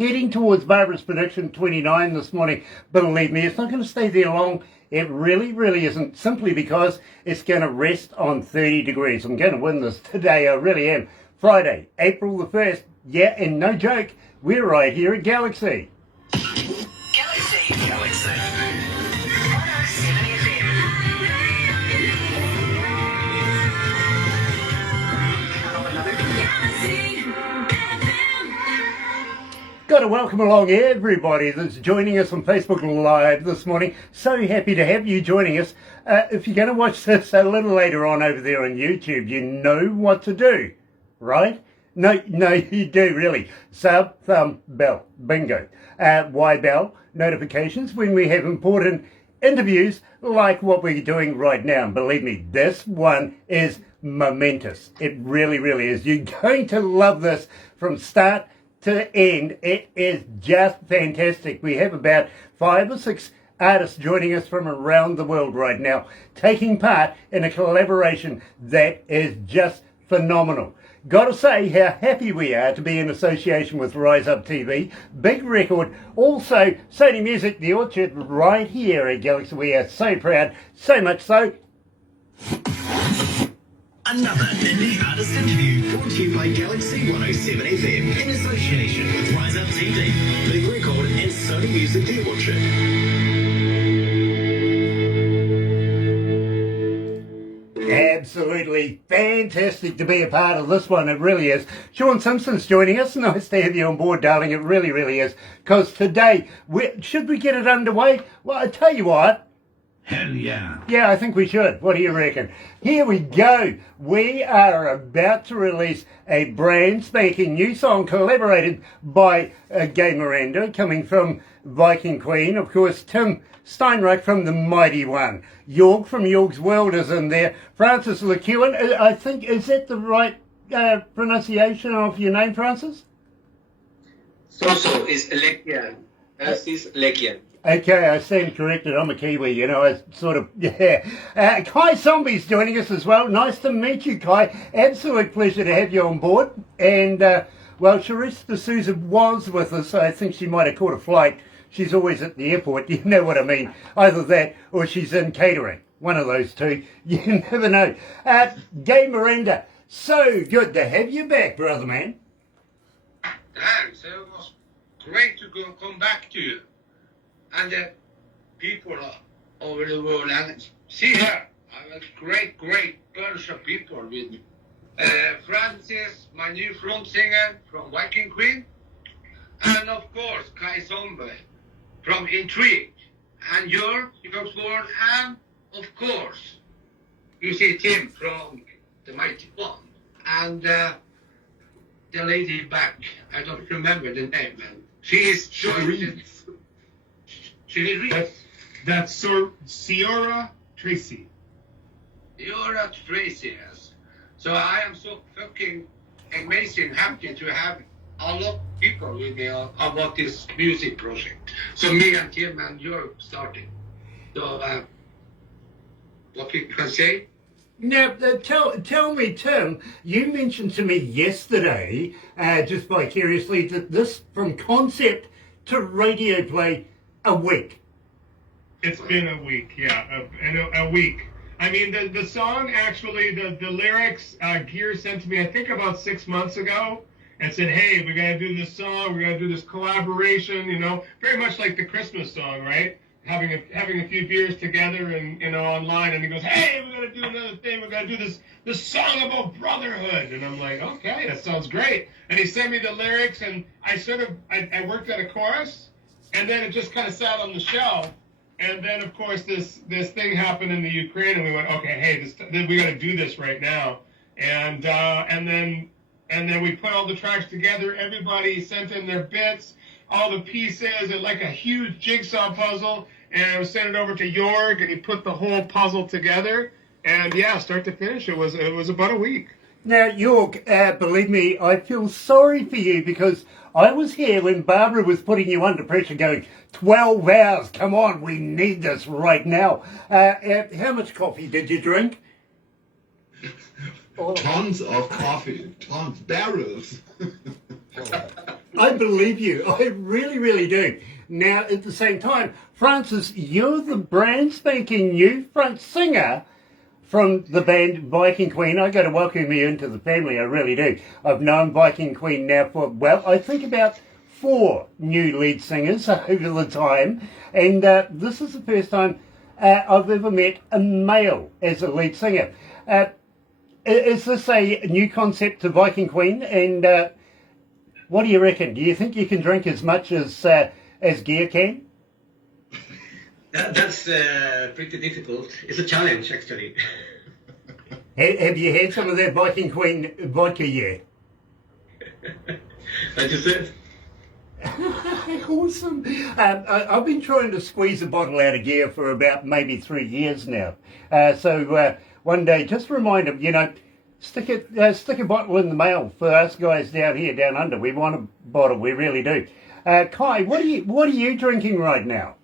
heading towards Barbara's prediction 29 this morning. Believe me, it's not going to stay there long. It really, really isn't, simply because it's going to rest on 30 degrees. I'm going to win this today, I really am. Friday, April the 1st. Yeah, and no joke, we're right here at Galaxy. Galaxy 107fm. Got to welcome along everybody that's joining us on Facebook Live this morning. So happy to have you joining us. If you're going to watch this a little later on over there on YouTube, you know what to do, right? No, you do really. Sub, thumb, bell, bingo. Why bell? Notifications when we have important interviews like what we're doing right now. And believe me, this one is momentous. It really, really is. You're going to love this from start to end. It is just fantastic. We have about 5 or 6 artists joining us from around the world right now, taking part in a collaboration that is just phenomenal. Got to say how happy we are to be in association with Rise Up TV, Big Record, also Sony Music, The Orchard, right here at Galaxy. We are so proud, so much so. Another indie artist interview brought to you by Galaxy 107fm in association with Rise Up TV, Big Record and Sony Music The Orchard. Absolutely fantastic to be a part of this one. It really is. Sean Simpson's joining us. Nice to have you on board, darling. It really, really is. Because today, should we get it underway? Well, I tell you what. Hell yeah. Yeah, I think we should. What do you reckon? Here we go. We are about to release a brand spanking new song collaborated by Gay Miranda, coming from Viking Queen. Of course, Tim Steinreich from The Mighty One. York from York's World is in there. Francis LeCuan, I think, is that the right pronunciation of your name, Francis? So is Lekian. That is Lekian. Okay, I stand corrected. I'm a Kiwi, you know, I sort of, yeah. Kai Zombie's joining us as well. Nice to meet you, Kai. Absolute pleasure to have you on board. And, well, Charisse D'Souza was with us. I think she might have caught a flight. She's always at the airport, you know what I mean. Either that or she's in catering. One of those two. You never know. Gay Miranda, so good to have you back, brother man. Thanks. It was great to come back to you. And the people over the world. And see here, I have a great bunch of people with me. Francis, my new front singer from Viking Queen. And of course, Kai Zombie from Intrigue. And York's World. And of course, you see Tim from The Mighty One. And the lady back, I don't remember the name. And she is joined. That's Ciara Tracy. Ciara Tracy, yes. So I am so fucking amazing happy to have a lot of people with me about this music project. So me and Tim and you're starting. So what people can say? Now, tell me, Tim, you mentioned to me yesterday, just vicariously, that this, from concept to radio play, a week. It's been a week, yeah, a week. I mean, the song actually, the lyrics, Gear sent to me, I think about 6 months ago, and said, hey, we got to do this song, we got to do this collaboration, you know, very much like the Christmas song, right? Having a few beers together and, you know, online, and he goes, hey, we got to do another thing, we got to do this song about brotherhood. And I'm like, okay, that sounds great. And he sent me the lyrics, and I worked at a chorus, and then it just kind of sat on the shelf. And then, of course, this thing happened in the Ukraine, and we went, okay, hey, we got to do this right now. And then we put all the tracks together. Everybody sent in their bits, all the pieces, and like a huge jigsaw puzzle. And we sent it over to Jorg, and he put the whole puzzle together. And yeah, start to finish, it was about a week. Now, York, believe me, I feel sorry for you because I was here when Barbara was putting you under pressure going, 12 hours, come on, we need this right now. How much coffee did you drink? Tons of coffee, barrels. I believe you. I really, really do. Now, at the same time, Francis, you're the brand spanking new front singer from the band Viking Queen. I got to welcome you into the family, I really do. I've known Viking Queen now for, well, I think about 4 new lead singers over the time, and this is the first time I've ever met a male as a lead singer. Is this a new concept to Viking Queen, and what do you reckon? Do you think you can drink as much as Gear can? That's pretty difficult. It's a challenge, actually. Have you had some of that Viking Queen vodka yet? Like you said. Awesome. I've been trying to squeeze a bottle out of Gear for about maybe 3 years now. So one day, just remind them, stick a bottle in the mail for us guys down under. We want a bottle, we really do. Kai, what are you drinking right now?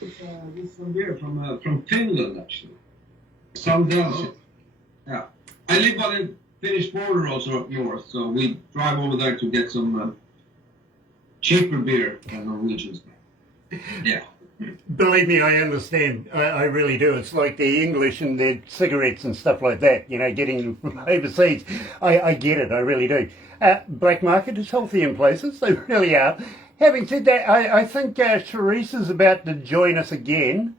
This is some beer from Finland, actually. Some Danish. Yeah. I live on the Finnish border also up north, so we drive over there to get some cheaper beer than Norwegians. Yeah. Believe me, I understand. I really do. It's like the English and their cigarettes and stuff like that, getting them from overseas. I get it, I really do. Black market is healthy in places, they really are. Having said that, I think Charisse is about to join us again,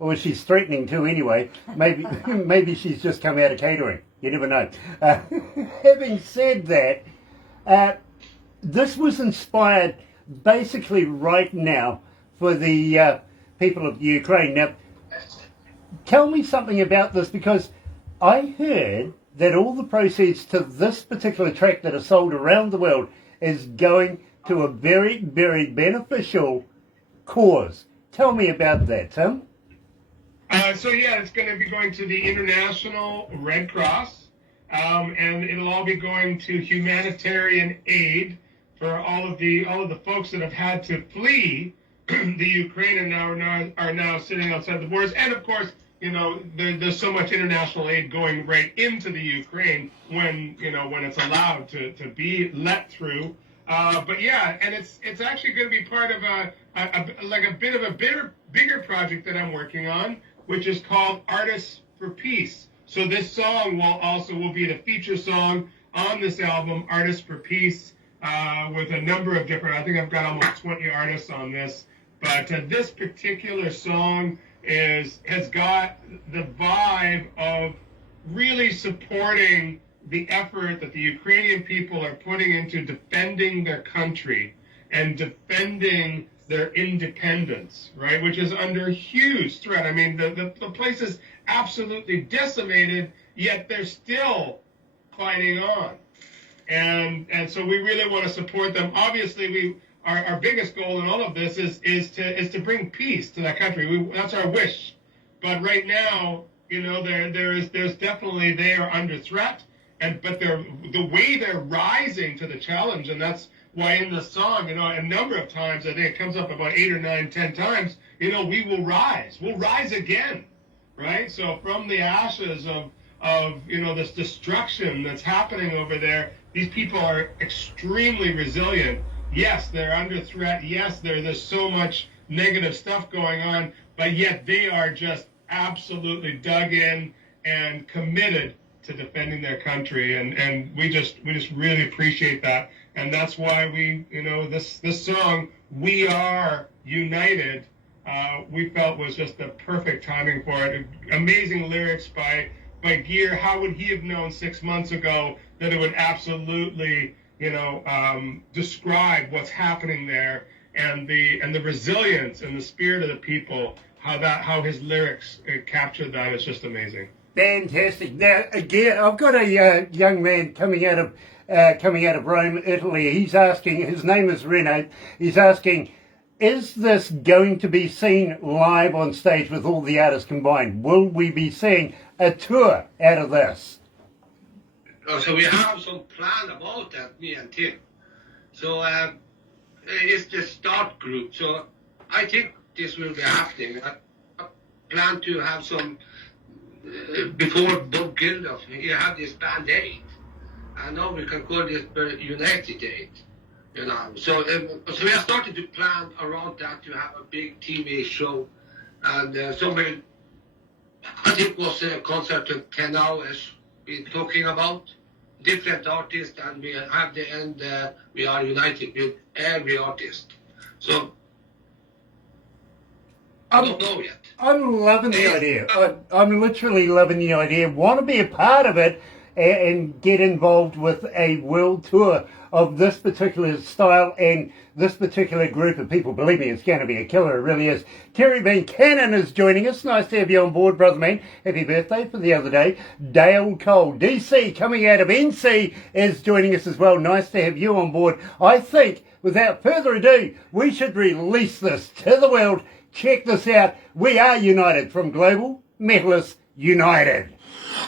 or she's threatening to anyway. Maybe she's just come out of catering. You never know. Having said that, this was inspired basically right now for the people of Ukraine. Now, tell me something about this, because I heard that all the proceeds to this particular track that are sold around the world is going to a very, very beneficial cause. Tell me about that, Tim. It's going to be going to the International Red Cross, and it'll all be going to humanitarian aid for all of the folks that have had to flee the Ukraine and are now sitting outside the borders. And of course, there's so much international aid going right into the Ukraine when it's allowed to be let through. And it's actually going to be part of a bit of a bigger project that I'm working on, which is called Artists for Peace. So this song will be the feature song on this album, Artists for Peace, with a number of different, I think I've got almost 20 artists on this. But this particular song has got the vibe of really supporting the effort that the Ukrainian people are putting into defending their country and defending their independence, right? Which is under huge threat. I mean, the place is absolutely decimated, yet they're still fighting on. And so we really want to support them. Obviously, our biggest goal in all of this is to bring peace to that country. That's our wish. But right now, there's definitely, they are under threat. But the way they're rising to the challenge, and that's why in the song, a number of times, I think it comes up about 8 or 9, 10 times, we will rise. We'll rise again, right? So from the ashes of this destruction that's happening over there, these people are extremely resilient. Yes, they're under threat. Yes, there's so much negative stuff going on, but yet they are just absolutely dug in and committed to defending their country, and we just really appreciate that, and that's why we, this song, We Are United, we felt was just the perfect timing for it. Amazing lyrics by Gear. How would he have known 6 months ago that it would absolutely, describe what's happening there, and the resilience and the spirit of the people, how his lyrics captured that is just amazing. Fantastic. Now, again, I've got a young man coming out of Rome, Italy. He's asking, his name is Reno, he's asking, is this going to be seen live on stage with all the artists combined? Will we be seeing a tour out of this? So we have some plan about that, me and Tim. So it's the start group. So I think this will be happening. I plan to have some before Bob Geldof. He had this band 8, and now we can call this United 8. you know. So we are starting to plan around that to have a big TV show, and somewhere I think it was a concert of 10 hours. We're talking about different artists, and we have the end. We are united with every artist. So I don't know yet. I'm loving the idea. I'm literally loving the idea. Want to be a part of it and get involved with a world tour of this particular style and this particular group of people. Believe me, it's going to be a killer. It really is. Terry Van Cannon is joining us. Nice to have you on board, brother man. Happy birthday for the other day. Dale Cole, DC, coming out of NC, is joining us as well. Nice to have you on board. I think, without further ado, we should release this to the world. Check this out. We are united from Global Metalists United.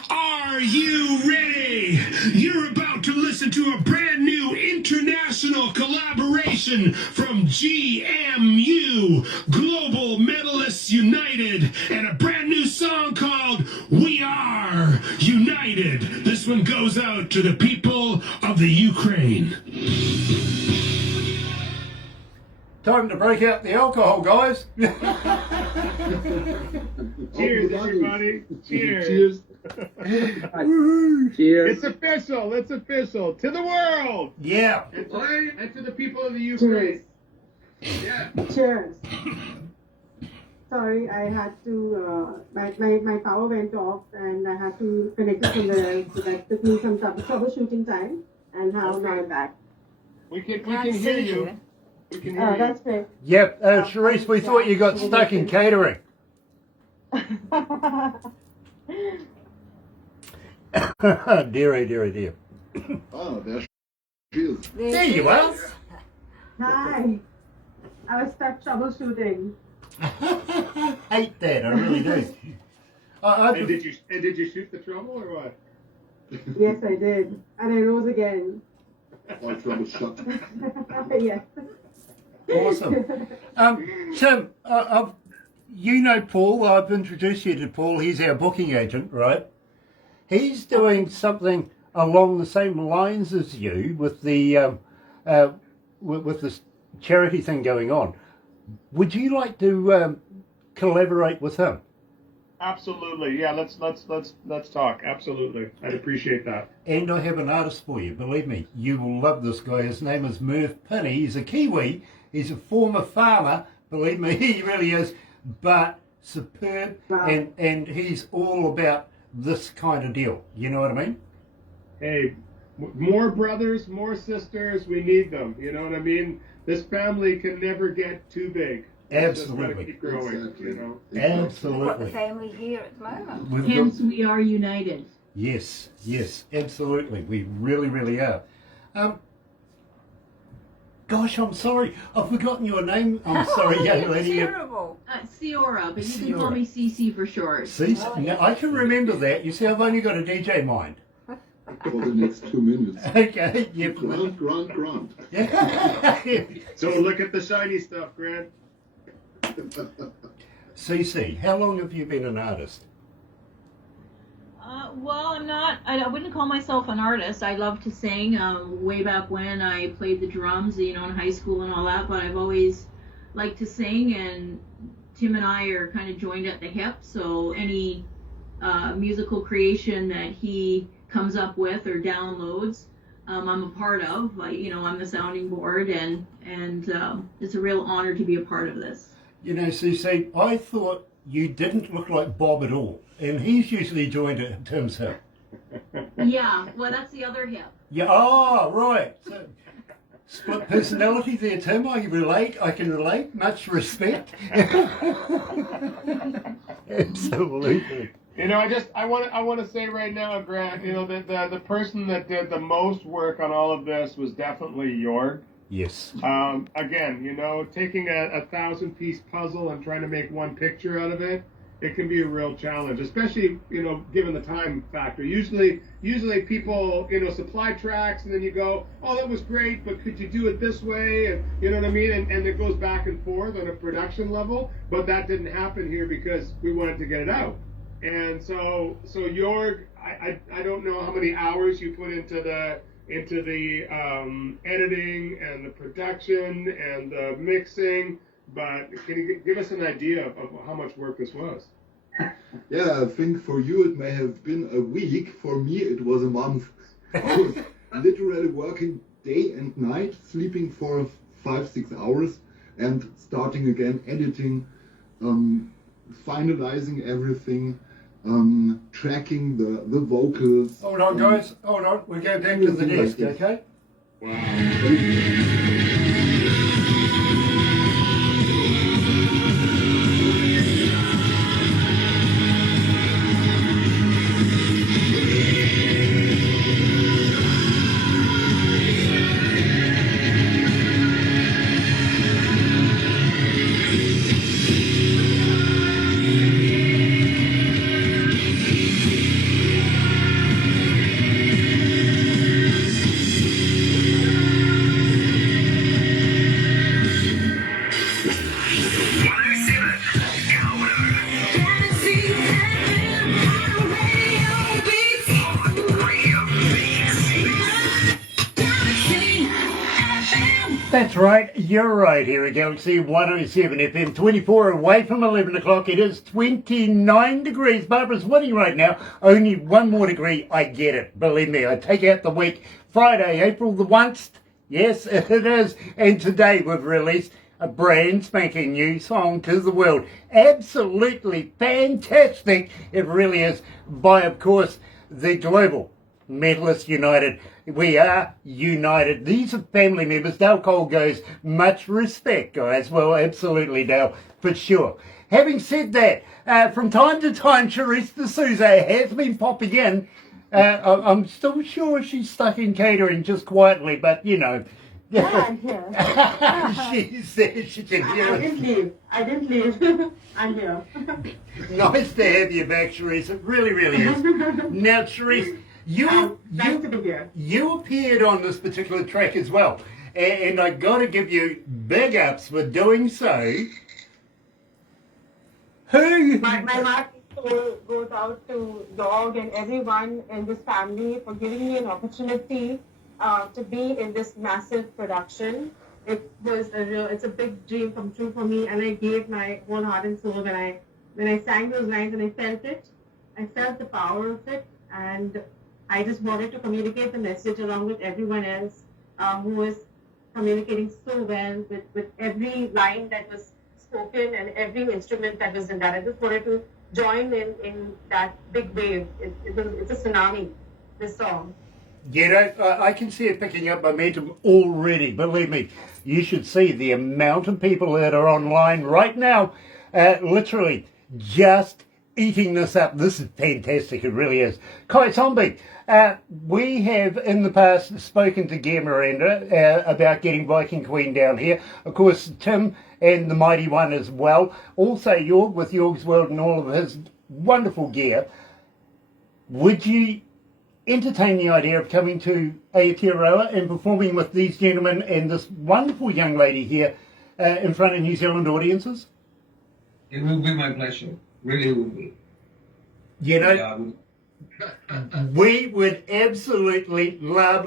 Are you ready? You're about to listen to a brand new international collaboration from GMU, Global Metalists United, and a brand new song called We Are United. This one goes out to the people of the Ukraine. Time to break out the alcohol, guys. Cheers, everybody. Cheers. Cheers. Cheers. It's official. It's official. To the world. Yeah. And to the people of the Ukraine. Yeah. Cheers. Sorry, I had to, my power went off and I had to connect it from the, so that took me some troubleshooting time, and now I'm back. We can hear you. We can hear you. That's great. Yep. Charisse, we thought you got stuck in catering. Dear. Oh, there she is. There you are. Hi. I was stuck troubleshooting. Hate that, I really do. And did you shoot the trouble or what? Yes, I did. And I rose again. All trouble shut. Yes. Awesome. So, you know Paul, I've introduced you to Paul, he's our booking agent, right? He's doing something along the same lines as you with the with this charity thing going on. Would you like to collaborate with him? Absolutely. Yeah, let's talk. Absolutely. I'd appreciate that. And I have an artist for you. Believe me, you will love this guy. His name is Merv Pinney. He's a Kiwi. He's a former farmer. Believe me, he really is. But superb. Wow. And he's all about this kind of deal. You know what I mean? Hey, more brothers, more sisters. We need them. You know what I mean? This family can never get too big. Absolutely. Keep growing, Exactly. you know. We've got the Absolutely. family here at the moment. We've got- Hence, we are united. Yes, absolutely. We really are. Gosh, I'm sorry. I've forgotten your name. I'm sorry, young lady. Terrible. Ciora, but you can call me CC for short. See, now I can remember that. You see, I've only got a DJ mind. For the next 2 minutes. Okay, yep. Grant. Yeah. So look at the shiny stuff, Grant. CC, how long have you been an artist? Well, I wouldn't call myself an artist. I love to sing. Way back when I played the drums, in high school and all that, but I've always liked to sing, and Tim and I are kind of joined at the hip, so any musical creation that he comes up with or downloads, I'm a part of. I'm the sounding board, and it's a real honor to be a part of this. CC, I thought you didn't look like Bob at all, and he's usually joined at Tim's hip. Yeah, well, that's the other hip. Yeah, right. So, split personality there, Tim. I can relate. Much respect. Absolutely. I want to say right now, Grant, the person that did the most work on all of this was definitely Jorg. Yes. Again, taking a 1,000-piece puzzle and trying to make one picture out of it, it can be a real challenge, especially, given the time factor. Usually people, supply tracks, and then you go, oh, that was great, but could you do it this way? And you know what I mean? And it goes back and forth on a production level, but that didn't happen here because we wanted to get it out. And so Jorg, I don't know how many hours you put into into the editing and the production and the mixing. But can you give us an idea of how much work this was? Yeah, I think for you it may have been a week. For me, it was a month. I was literally working day and night, sleeping for 5-6 hours, and starting again editing, finalizing everything, tracking the vocals. Hold on, guys. Hold on. We'll go back to the desk, okay? That's right, you're right here at Galaxy 107 FM, 24 away from 11 o'clock. It is 29 degrees. Barbara's winning right now. Only one more degree. I get it. Believe me, I take out the week. Friday, April the 1st. Yes, it is. And today we've released a brand spanking new song to the world. Absolutely fantastic. It really is. By, of course, the Global Metalists United. We are united. These are family members. Dale Cole goes, much respect, guys. Well, absolutely, Dale, for sure. Having said that, from time to time, Charisse D'Souza has been popping in. I'm still sure she's stuck in catering just quietly, but, you know. Yeah, I'm here. She said she can hear us. I didn't leave. I'm here. Nice to have you back, Charisse. It really, really is. Now, Charisse, Nice to be here. You appeared on this particular track as well, and I got to give you big ups for doing so. My heart goes out to Dog and everyone in this family for giving me an opportunity to be in this massive production. It's a big dream come true for me, and I gave my whole heart and soul when I sang those lines, and I felt it. I felt the power of it, and I just wanted to communicate the message along with everyone else who was communicating so well with every line that was spoken and every instrument that was in that. I just wanted to join in that big wave. It's a tsunami, this song. You know, I can see it picking up momentum already. Believe me, you should see the amount of people that are online right now, literally just eating this up. This is fantastic. It really is. Kai Zombie, we have in the past spoken to Gear Miranda about getting Viking Queen down here. Of course, Tim and the Mighty One as well. Also, Jorg with Jorg's World and all of his wonderful gear. Would you entertain the idea of coming to Aotearoa and performing with these gentlemen and this wonderful young lady here in front of New Zealand audiences? It will be my pleasure. Really will be. You know, we would absolutely love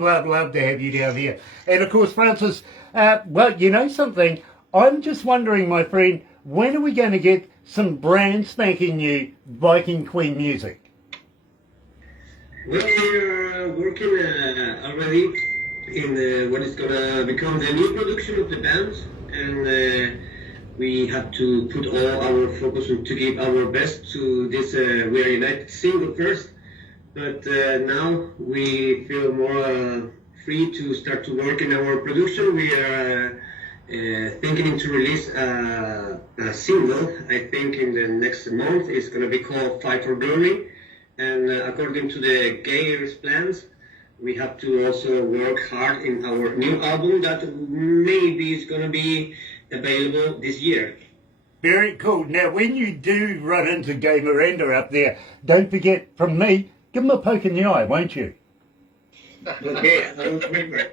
to have you down here. And of course, Francis, well, you know something? I'm just wondering, my friend, when are we going to get some brand spanking new Viking Queen music? Well, we're working already in what is going to become the new production of the band, and we have to put all our focus to give our best to this We Are United single first, but now we feel more free to start to work in our production. We are thinking to release a single, I think in the next month. It's going to be called Fight for Glory, and according to the Gayer's plans, we have to also work hard in our new album that maybe is going to be available this year. Very cool. Now, when you do run into Gay Miranda up there, don't forget from me, give him a poke in the eye, won't you? Okay, I will remember.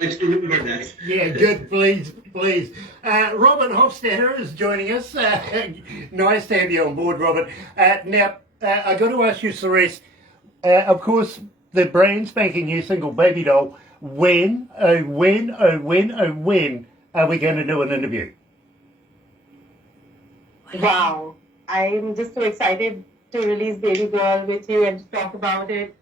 Let's remember that. Yeah, good, please. Robert Hofstadter is joining us. Nice to have you on board, Robert. Now, I got to ask you, Cerise, of course, the brand spanking new single, Baby Doll, when are we going to do an interview? Wow. I'm just so excited to release Baby Girl with you and to talk about it.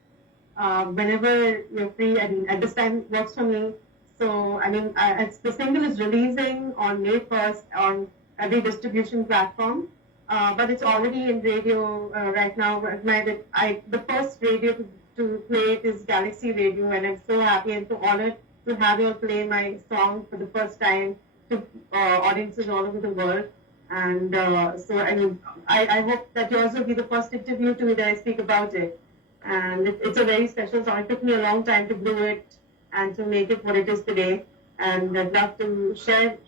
Whenever you're free, I mean, at this time works for me. So, I mean, the single is releasing on May 1st on every distribution platform. But it's already in radio right now. The first radio to play it is Galaxy Radio, and I'm so happy and so honored to have you play my song for the first time to audiences all over the world. And so, I mean, I hope that yours will be the first interview to me that I speak about it. And it's a very special song. It took me a long time to do it and to make it what it is today. And I'd love to share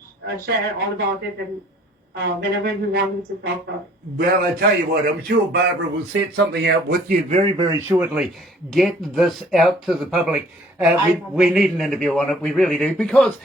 all about it and whenever you want me to talk about it. Well, I tell you what, I'm sure Barbara will set something out with you very, very shortly. Get this out to the public. We need an interview on it, we really do, because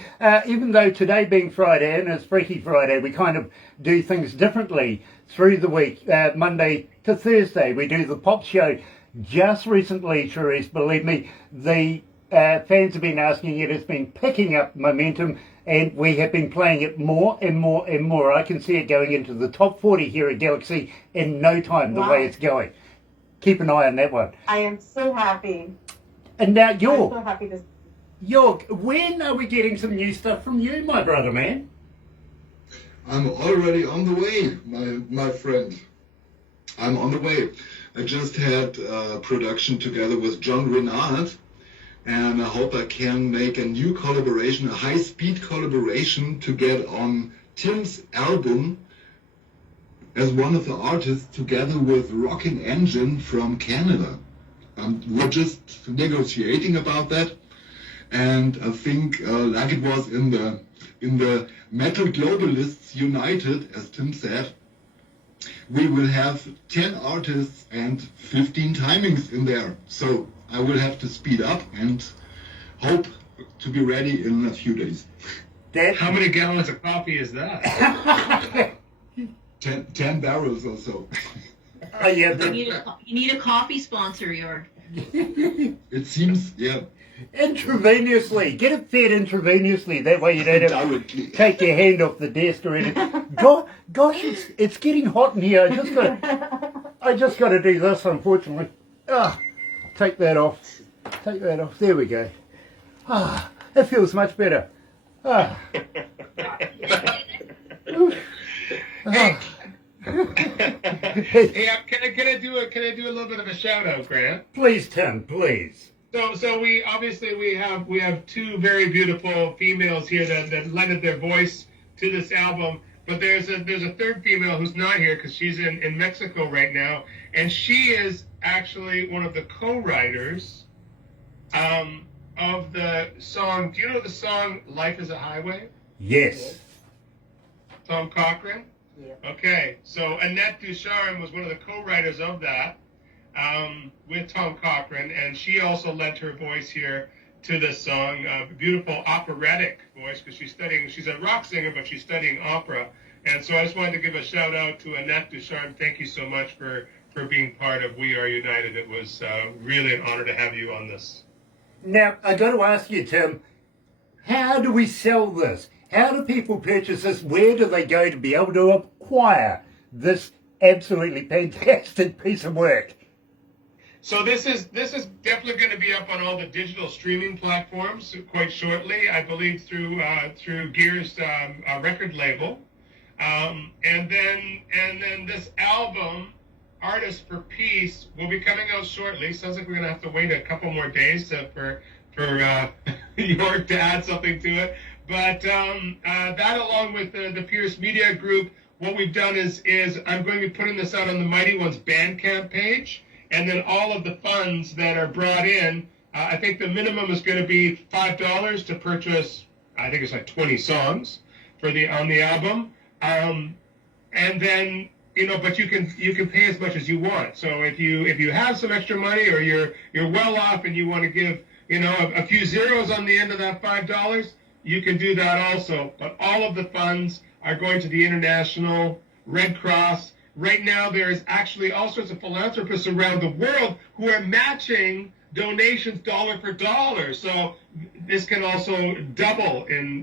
even though today being Friday and it's Freaky Friday, we kind of do things differently through the week. Monday to Thursday, we do the pop show. Just recently, Therese, believe me, the fans have been asking it. It's been picking up momentum, and we have been playing it more and more and more. I can see it going into the top 40 here at Galaxy in no time, the way it's going. Keep an eye on that one. I am so happy. And now I'm so happy to... York, when are we getting some new stuff from you, my brother, man? I'm already on the way, my friend. I'm on the way. I just had a production together with John Renard, and I hope I can make a new collaboration, a high-speed collaboration to get on Tim's album as one of the artists together with Rockin' Engine from Canada. We're just negotiating about that, and I think like it was in the Metal Globalists United, as Tim said, we will have 10 artists and 15 timings in there. So I will have to speed up and hope to be ready in a few days. How many gallons of coffee is that? 10 barrels or so. Oh, yeah. You need a coffee sponsor, York. It seems, yeah. Intravenously. Get it fed intravenously. That way you don't have to take your hand off the desk or anything. Gosh, it's getting hot in here. I just got to do this, unfortunately. Take that off. Take that off. There we go. It feels much better. Hey, can I do a little bit of a shout out, Grant? Please, Tim, please. So we have two very beautiful females here that lended their voice to this album. But there's a third female who's not here because she's in Mexico right now, and she is actually one of the co-writers of the song. Do you know the song "Life Is a Highway"? Yes. Tom Cochran. Yeah. Okay, so Annette Ducharme was one of the co-writers of that with Tom Cochran, and she also lent her voice here to this song. Beautiful operatic voice because she's a rock singer, but she's studying opera. And so I just wanted to give a shout out to Annette Ducharme. Thank you so much for being part of We Are United. It was really an honor to have you on this. Now, I got to ask you, Tim, how do we sell this? How do people purchase this? Where do they go to be able to acquire this absolutely fantastic piece of work? So this is definitely going to be up on all the digital streaming platforms quite shortly, I believe through Gear's record label, and then this album, Artists for Peace, will be coming out shortly. Sounds like we're going to have to wait a couple more days for York to add something to it. But that, along with the Pierce Media Group, what we've done is I'm going to be putting this out on the Mighty Ones Bandcamp page, and then all of the funds that are brought in, I think the minimum is going to be $5 to purchase. I think it's like 20 songs on the album, and then but you can pay as much as you want. So if you have some extra money or you're well off and you want to give a few zeros on the end of that $5. You can do that also, but all of the funds are going to the International Red Cross. Right now, there's actually all sorts of philanthropists around the world who are matching donations dollar for dollar. So this can also double in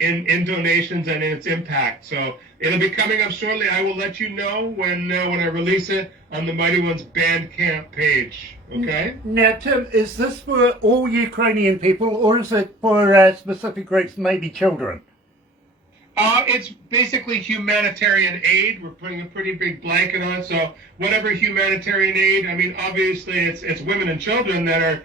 donations and in its impact. So it'll be coming up shortly. I will let you know when I release it on the Mighty Ones Bandcamp page. Okay. Now, Tim, is this for all Ukrainian people, or is it for specific groups, maybe children? It's basically humanitarian aid. We're putting a pretty big blanket on it. So whatever humanitarian aid, I mean, obviously it's women and children that are,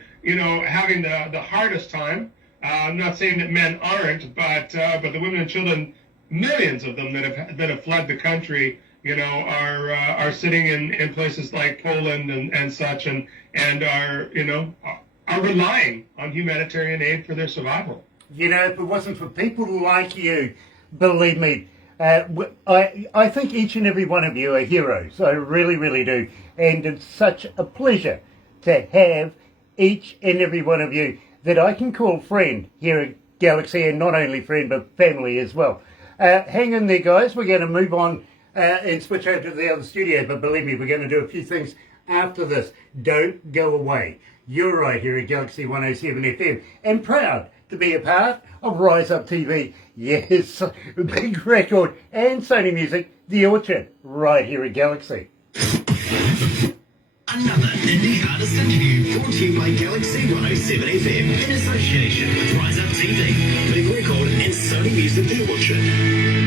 having the hardest time. I'm not saying that men aren't, but the women and children, millions of them that have fled the country, are sitting in places like Poland and such, and are relying on humanitarian aid for their survival. If it wasn't for people like you, believe me, I think each and every one of you are heroes. I really, really do. And it's such a pleasure to have each and every one of you that I can call friend here at Galaxy, and not only friend, but family as well. Hang in there, guys. We're going to move on and switch over to the other studio. But believe me, we're going to do a few things after this. Don't go away. You're right here at Galaxy 107 FM, and proud to be a part of Rise Up TV. Yes, Big Record and Sony Music, The Orchard, right here at Galaxy. Another indie artist interview brought to you by Galaxy 107 FM in association with Rise Up TV, Big Record and Sony Music The Orchard.